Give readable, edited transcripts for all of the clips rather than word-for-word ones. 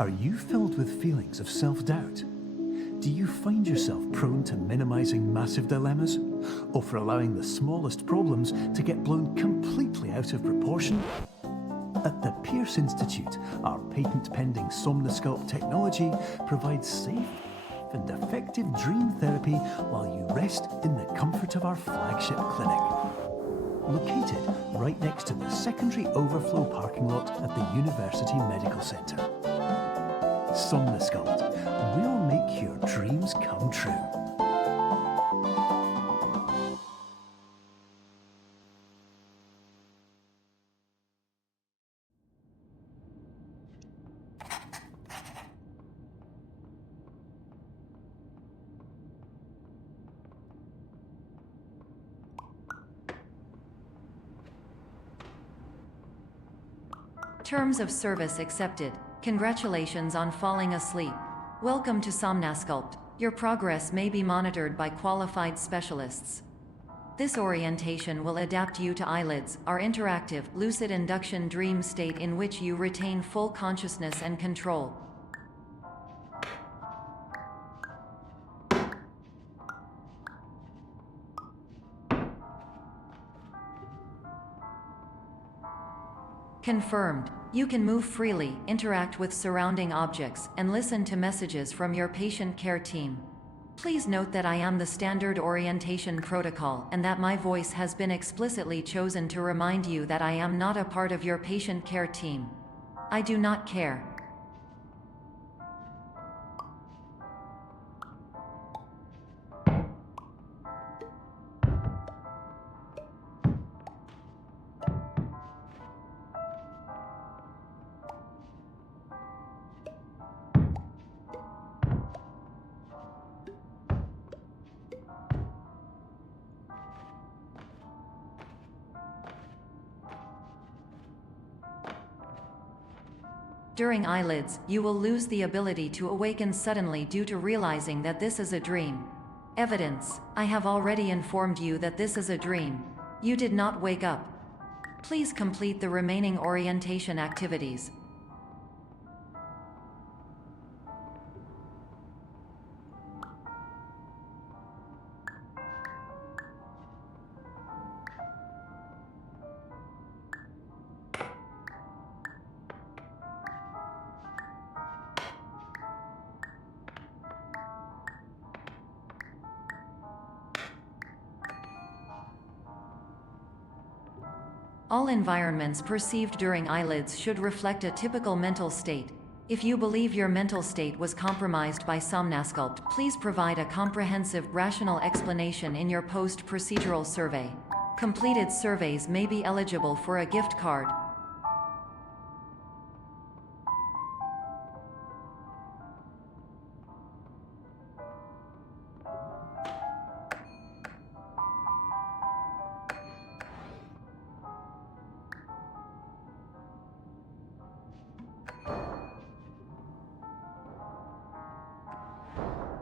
Are you filled with feelings of self-doubt? Do you find yourself prone to minimizing massive dilemmas, or for allowing the smallest problems to get blown completely out of proportion? At the Pierce Institute, our patent-pending Somnosculpt technology provides safe and effective dream therapy while you rest in the comfort of our flagship clinic. Located right next to the secondary overflow parking lot at the University Medical Centre. Somnosculpt, we'll make your dreams come true. Terms of service accepted. Congratulations on falling asleep. Welcome to Somnosculpt. Your progress may be monitored by qualified specialists. This orientation will adapt you to eyelids, our interactive, lucid induction dream state in which you retain full consciousness and control. Confirmed. You can move freely, interact with surrounding objects, and listen to messages from your patient care team. Please note that I am the standard orientation protocol and that my voice has been explicitly chosen to remind you that I am not a part of your patient care team. I do not care. During eyelids, you will lose the ability to awaken suddenly due to realizing that this is a dream. Evidence: I have already informed you that this is a dream. You did not wake up. Please complete the remaining orientation activities. All environments perceived during eyelids should reflect a typical mental state. If you believe your mental state was compromised by Somnosculpt, please provide a comprehensive, rational explanation in your post-procedural survey. Completed surveys may be eligible for a gift card.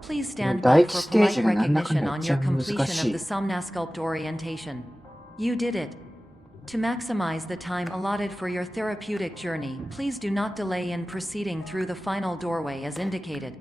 Please stand by for polite recognition on your completion of the Somnosculpt orientation. You did it. To maximize the time allotted for your therapeutic journey, please do not delay in proceeding through the final doorway as indicated.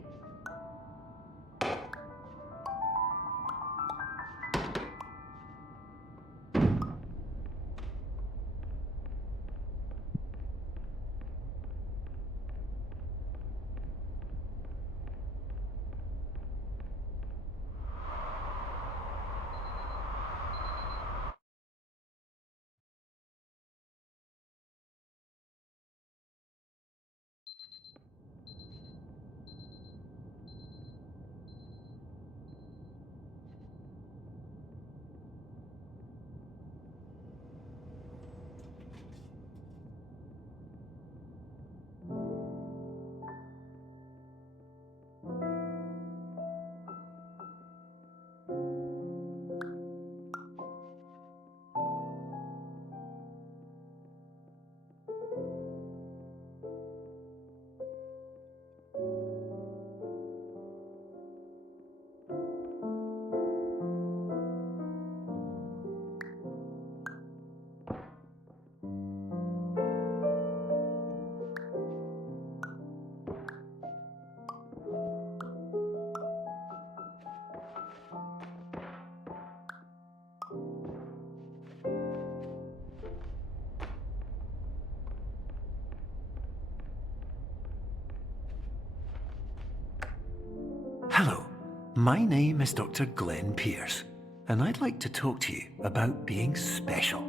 my name is Dr. Glenn Pierce, and I'd like to talk to you about being special.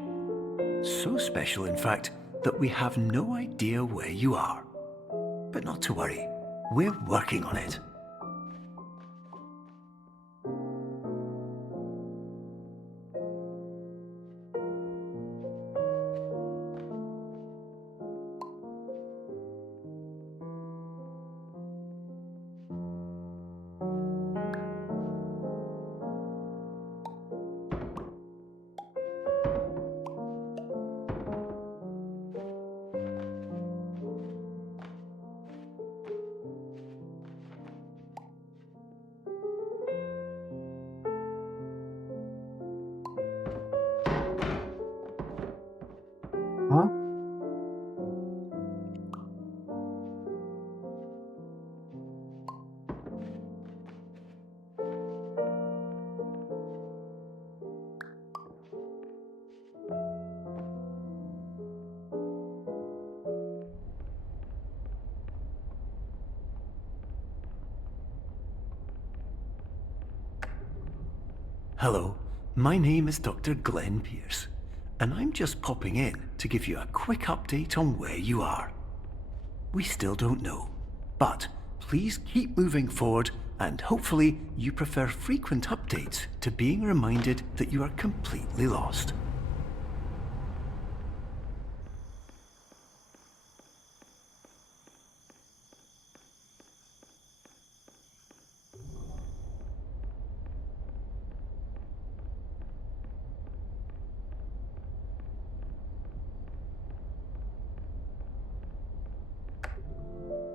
So special, in fact, that we have no idea where you are. But not to worry, we're working on it. Huh? Hello, my name is Dr. Glenn Pierce, and I'm just popping in to give you a quick update on where you are. We still don't know, but please keep moving forward, and hopefully you prefer frequent updates to being reminded that you are completely lost.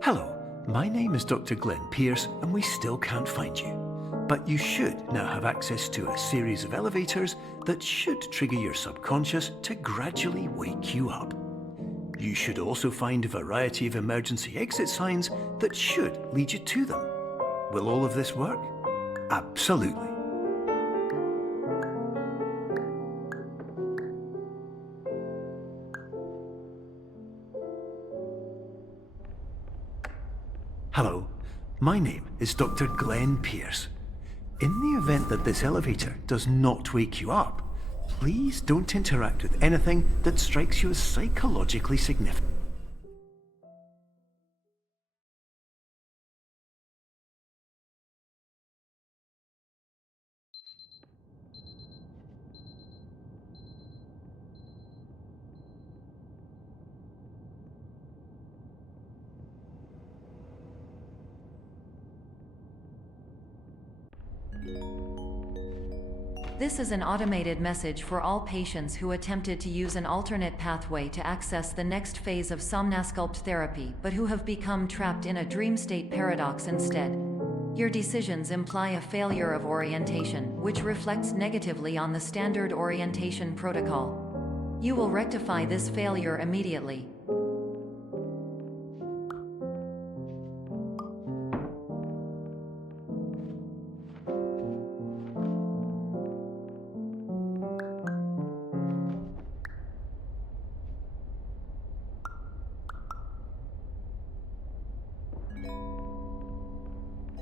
Hello, my name is Dr. Glenn Pierce, and we still can't find you. But you should now have access to a series of elevators that should trigger your subconscious to gradually wake you up. You should also find a variety of emergency exit signs that should lead you to them. Will all of this work? Absolutely. Hello, my name is Dr. Glenn Pierce. In the event that this elevator does not wake you up, please don't interact with anything that strikes you as psychologically significant. This is an automated message for all patients who attempted to use an alternate pathway to access the next phase of Somnasculpt therapy but who have become trapped in a dream state paradox instead. Your decisions imply a failure of orientation, which reflects negatively on the standard orientation protocol. You will rectify this failure immediately.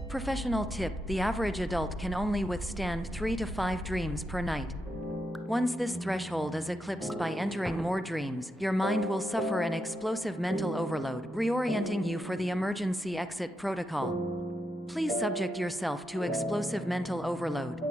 Professional tip: the average adult can only withstand 3 to 5 dreams per night. Once this threshold is eclipsed by entering more dreams, your mind will suffer an explosive mental overload, reorienting you for the emergency exit protocol. Please subject yourself to explosive mental overload.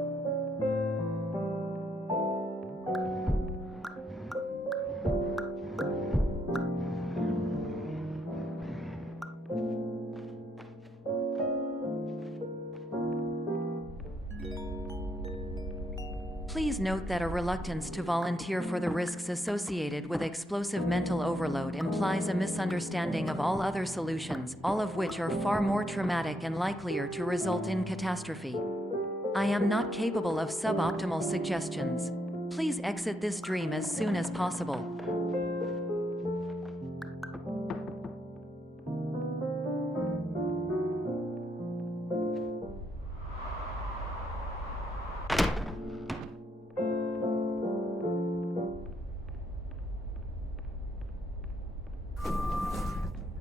Please note that a reluctance to volunteer for the risks associated with explosive mental overload implies a misunderstanding of all other solutions, all of which are far more traumatic and likelier to result in catastrophe. I am not capable of suboptimal suggestions. Please exit this dream as soon as possible.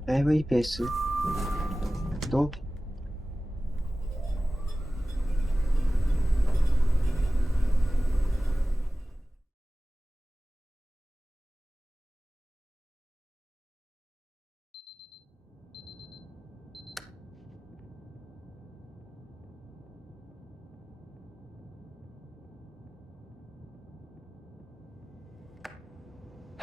AV ペースと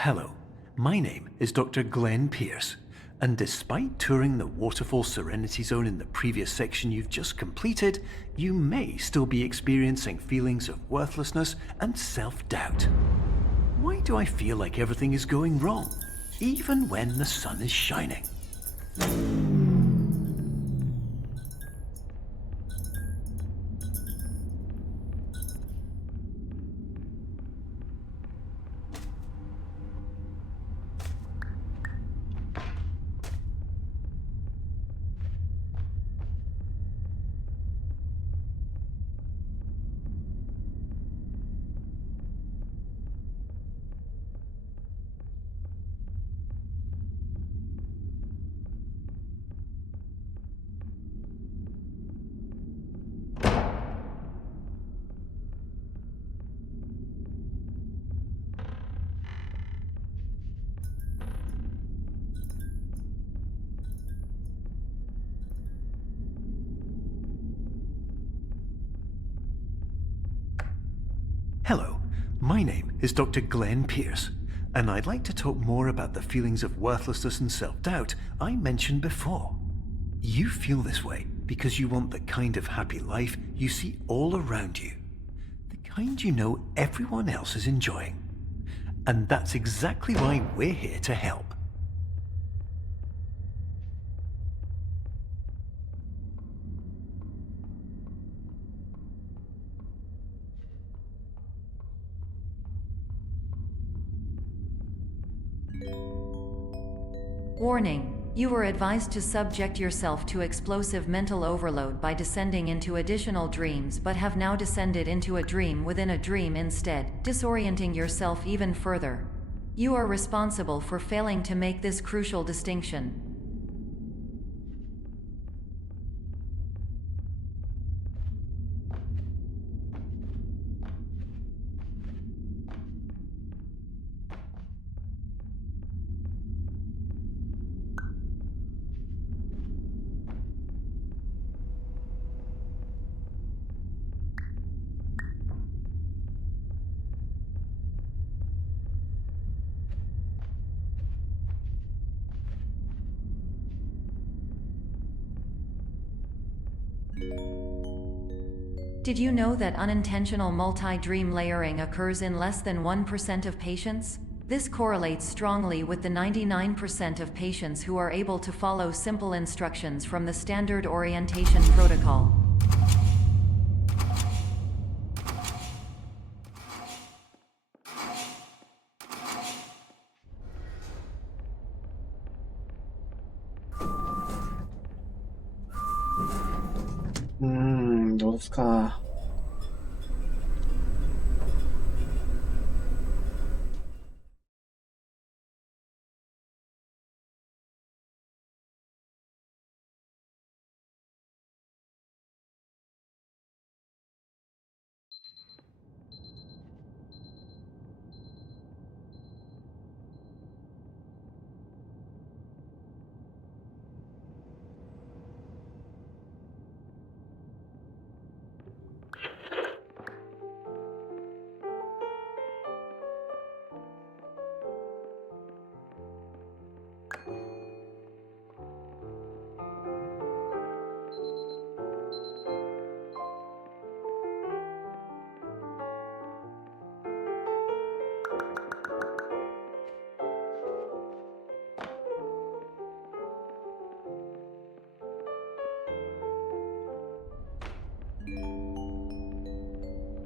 Hello, my name is Dr. Glenn Pierce, and despite touring the Waterfall Serenity Zone in the previous section you've just completed, you may still be experiencing feelings of worthlessness and self-doubt. Why do I feel like everything is going wrong, even when the sun is shining? Hello, my name is Dr. Glenn Pierce, and I'd like to talk more about the feelings of worthlessness and self-doubt I mentioned before. You feel this way because you want the kind of happy life you see all around you, the kind you know everyone else is enjoying. And that's exactly why we're here to help. Warning. You are advised to subject yourself to explosive mental overload by descending into additional dreams, but have now descended into a dream within a dream instead, disorienting yourself even further. You are responsible for failing to make this crucial distinction. Did you know that unintentional multi-dream layering occurs in less than 1% of patients? This correlates strongly with the 99% of patients who are able to follow simple instructions from the standard orientation protocol. 음, どうですか。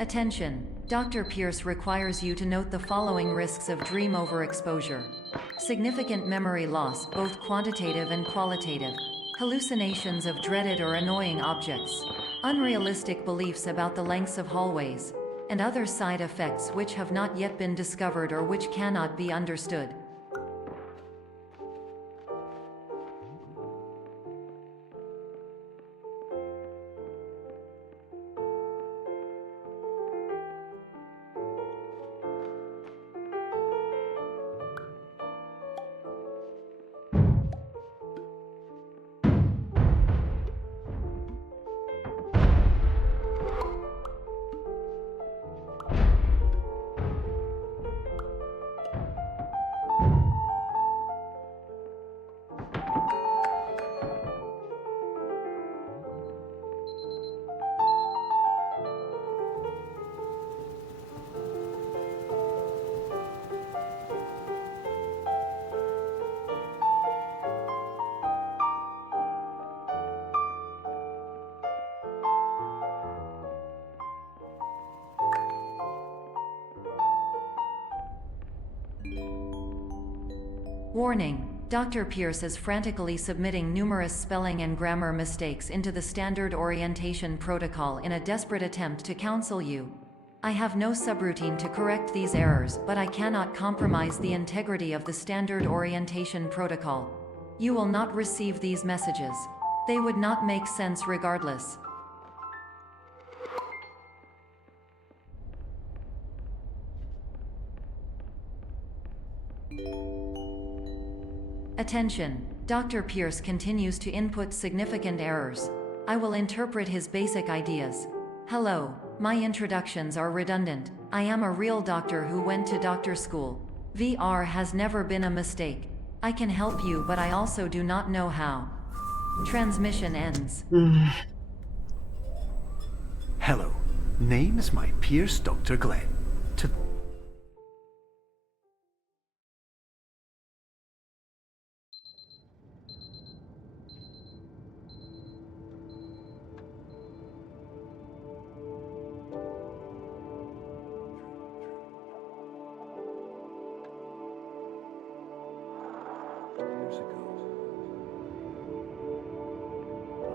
Attention! Dr. Pierce requires you to note the following risks of dream overexposure. Significant memory loss, both quantitative and qualitative. Hallucinations of dreaded or annoying objects. Unrealistic beliefs about the lengths of hallways. And other side effects which have not yet been discovered or which cannot be understood. Warning, Dr. Pierce is frantically submitting numerous spelling and grammar mistakes into the standard orientation protocol in a desperate attempt to counsel you. I have no subroutine to correct these errors, but I cannot compromise the integrity of the standard orientation protocol. You will not receive these messages. They would not make sense regardless. Attention, Dr. Pierce continues to input significant errors. I will interpret his basic ideas. Hello, my introductions are redundant. I am a real doctor who went to doctor school. VR has never been a mistake. I can help you, but I also do not know how. Transmission ends. Hello, name is my Pierce Dr. Glenn. To years ago,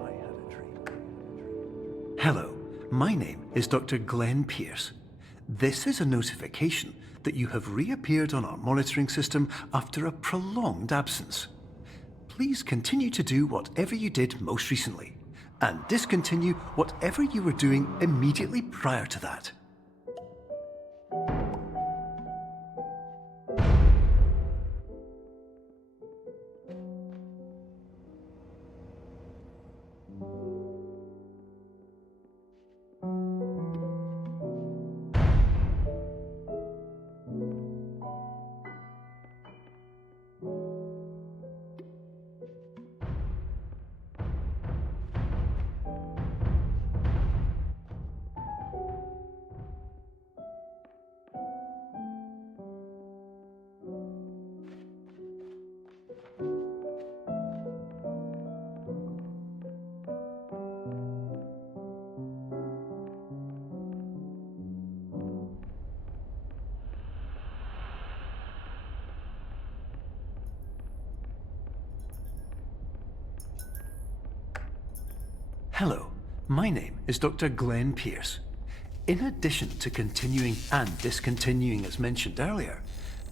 I had a dream. Hello, my name is Dr. Glenn Pierce. This is a notification that you have reappeared on our monitoring system after a prolonged absence. Please continue to do whatever you did most recently, and discontinue whatever you were doing immediately prior to that. Hello, my name is Dr. Glenn Pierce. In addition to continuing and discontinuing as mentioned earlier,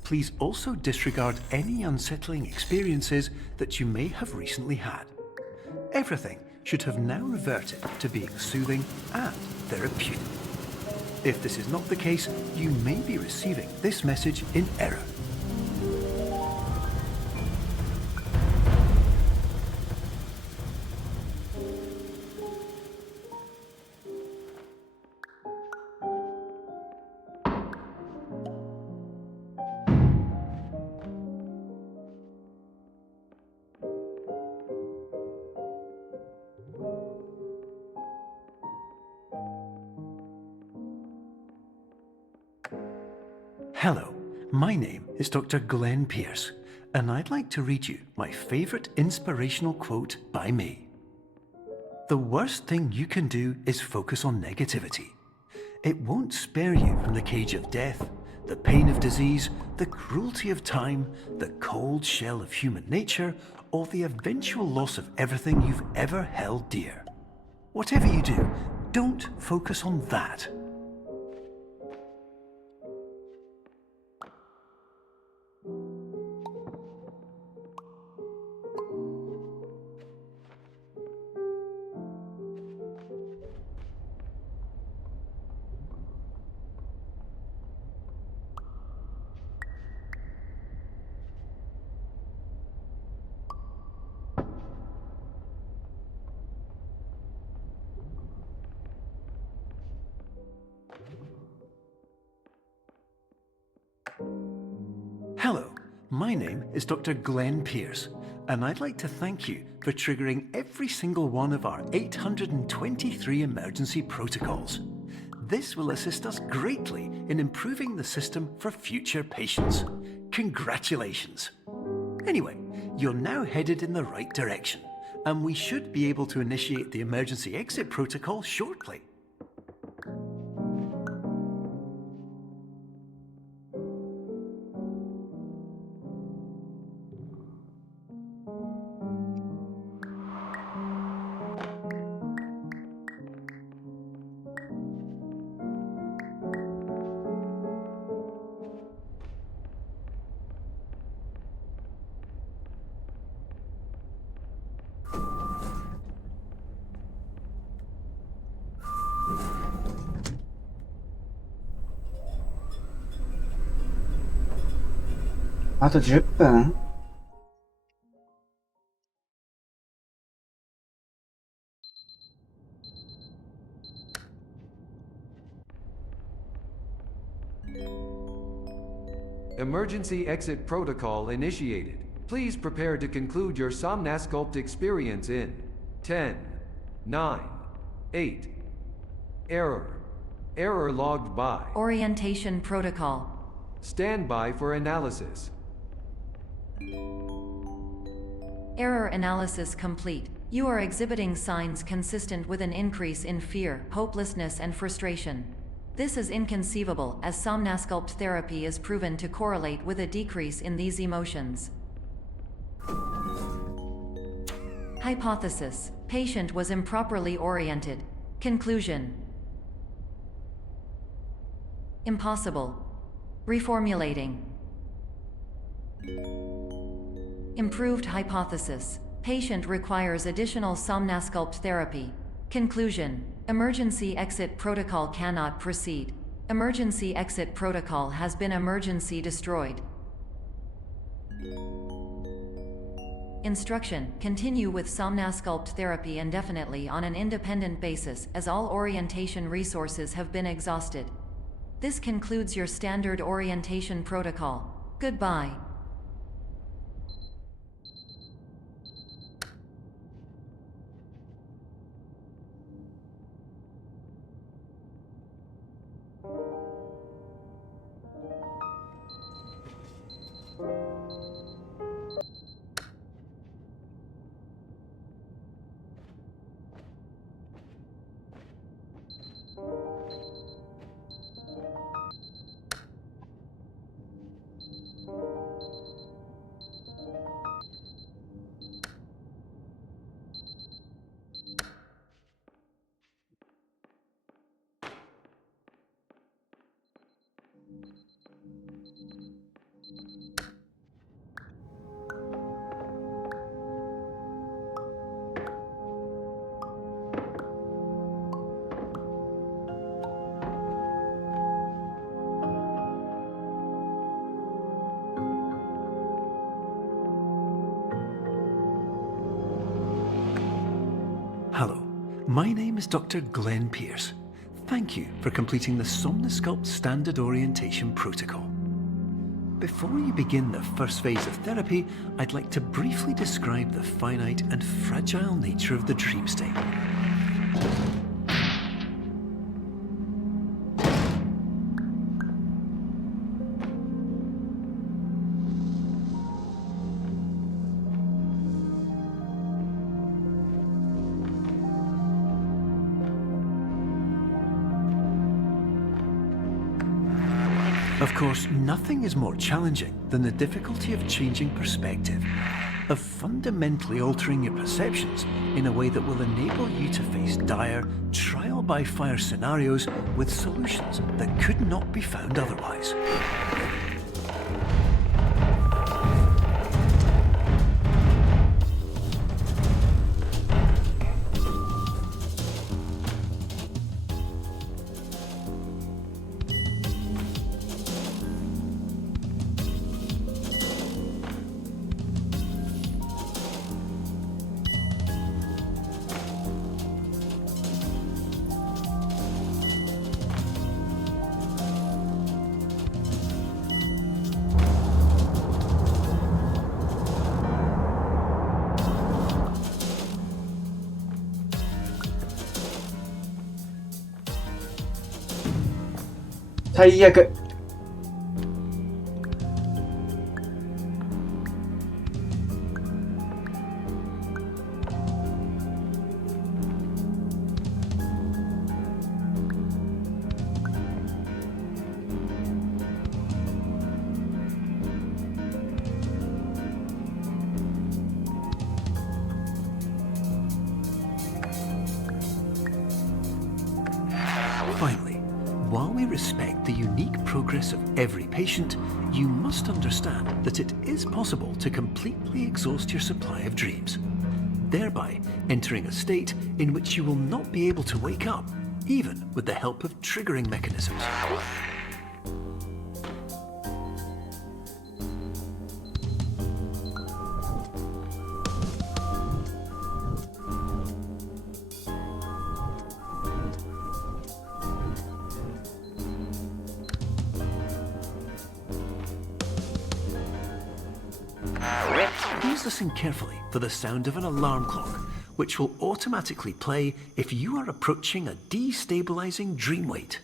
please also disregard any unsettling experiences that you may have recently had. Everything should have now reverted to being soothing and therapeutic. If this is not the case, you may be receiving this message in error. Hello, my name is Dr. Glenn Pierce, and I'd like to read you my favorite inspirational quote by me. The worst thing you can do is focus on negativity. It won't spare you from the cage of death, the pain of disease, the cruelty of time, the cold shell of human nature, or the eventual loss of everything you've ever held dear. Whatever you do, don't focus on that. Hello, my name is Dr. Glenn Pierce, and I'd like to thank you for triggering every single one of our 823 emergency protocols. This will assist us greatly in improving the system for future patients. Congratulations! Anyway, you're now headed in the right direction, and we should be able to initiate the emergency exit protocol shortly. あと10分 Emergency exit protocol initiated. Please prepare to conclude your Somnasculpt experience in 10, 9, 8. Error. Error logged by. Orientation protocol. Stand by for analysis. Error analysis complete. You are exhibiting signs consistent with an increase in fear, hopelessness, and frustration. This is inconceivable, as Somnasculpt therapy is proven to correlate with a decrease in these emotions. Hypothesis: patient was improperly oriented. Conclusion: impossible. Reformulating. Improved hypothesis: patient requires additional Somnasculpt therapy. Conclusion: emergency exit protocol cannot proceed. Emergency exit protocol has been emergency destroyed. Instruction: continue with Somnasculpt therapy indefinitely on an independent basis, as all orientation resources have been exhausted. This concludes your standard orientation protocol. Goodbye. Hello, my name is Dr. Glenn Pierce. Thank you for completing the Somnasculpt Standard Orientation Protocol. Before you begin the first phase of therapy, I'd like to briefly describe the finite and fragile nature of the dream state. Of course, nothing is more challenging than the difficulty of changing perspective, of fundamentally altering your perceptions in a way that will enable you to face dire, trial-by-fire scenarios with solutions that could not be found otherwise.最悪。Finally, while we respect the unique progress of every patient, you must understand that it is possible to completely exhaust your supply of dreams, thereby entering a state in which you will not be able to wake up, even with the help of triggering mechanisms. Please listen carefully for the sound of an alarm clock, which will automatically play if you are approaching a destabilizing dream weight.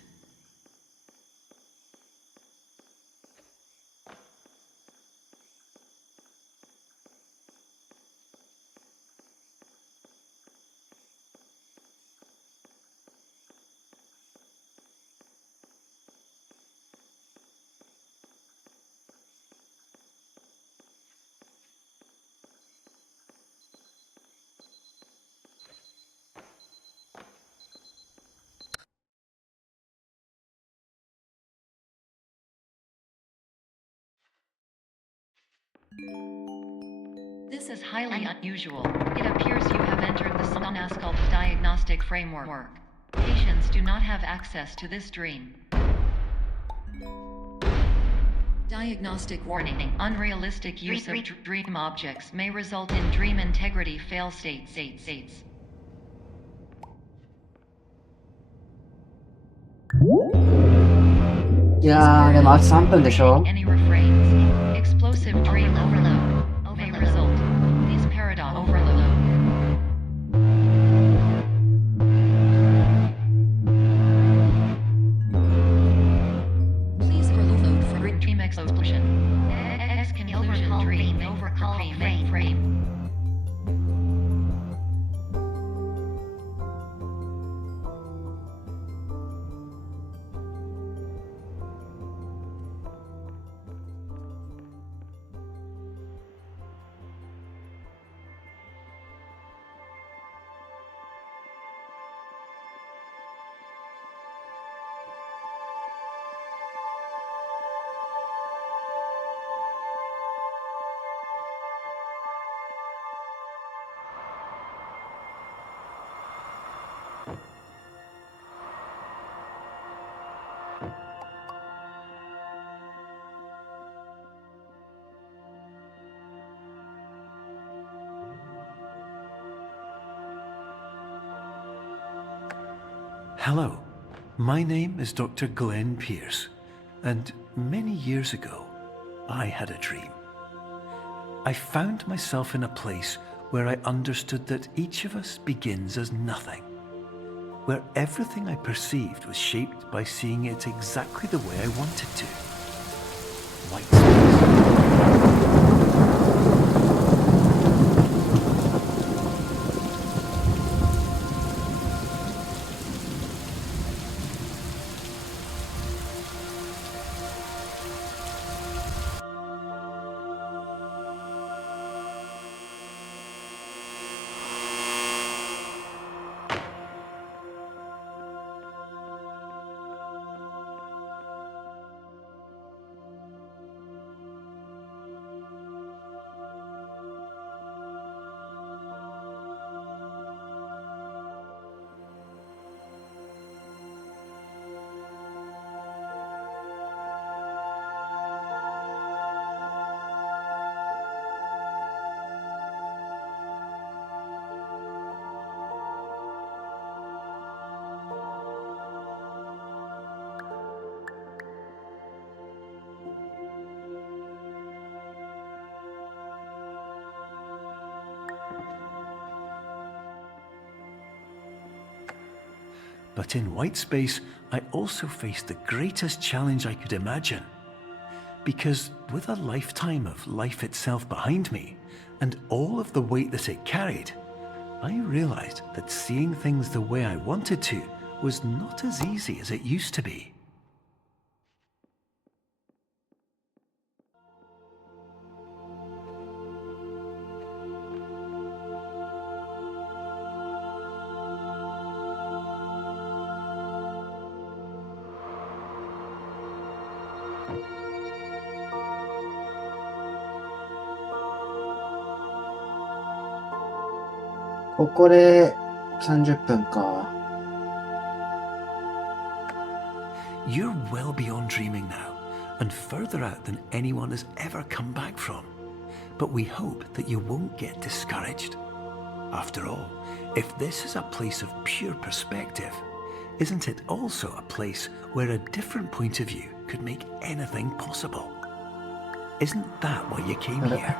This is highly unusual. It appears you have entered the Somnasculpt diagnostic framework. Patients do not have access to this dream. Diagnostic warning. Unrealistic use of dream objects may result in dream integrity fail states. いやー、でもあと3分でしょ。 Any refrains. Explosive dream overload may result. These paradox overload. Please overload for dream explosion. Conclusion dream overcall frame. Hello, my name is Dr. Glenn Pierce, and many years ago, I had a dream. I found myself in a place where I understood that each of us begins as nothing, where everything I perceived was shaped by seeing it exactly the way I wanted to. White space. But in white space, I also faced the greatest challenge I could imagine. Because with a lifetime of life itself behind me, and all of the weight that it carried, I realized that seeing things the way I wanted to was not as easy as it used to be. "ここで30分か。You're well beyond dreaming now, and further out than anyone has ever come back from. But we hope that you won't get discouraged. After all, if this is a place of pure perspective, isn't it also a place where a different point of view could make anything possible? Isn't that why you came here?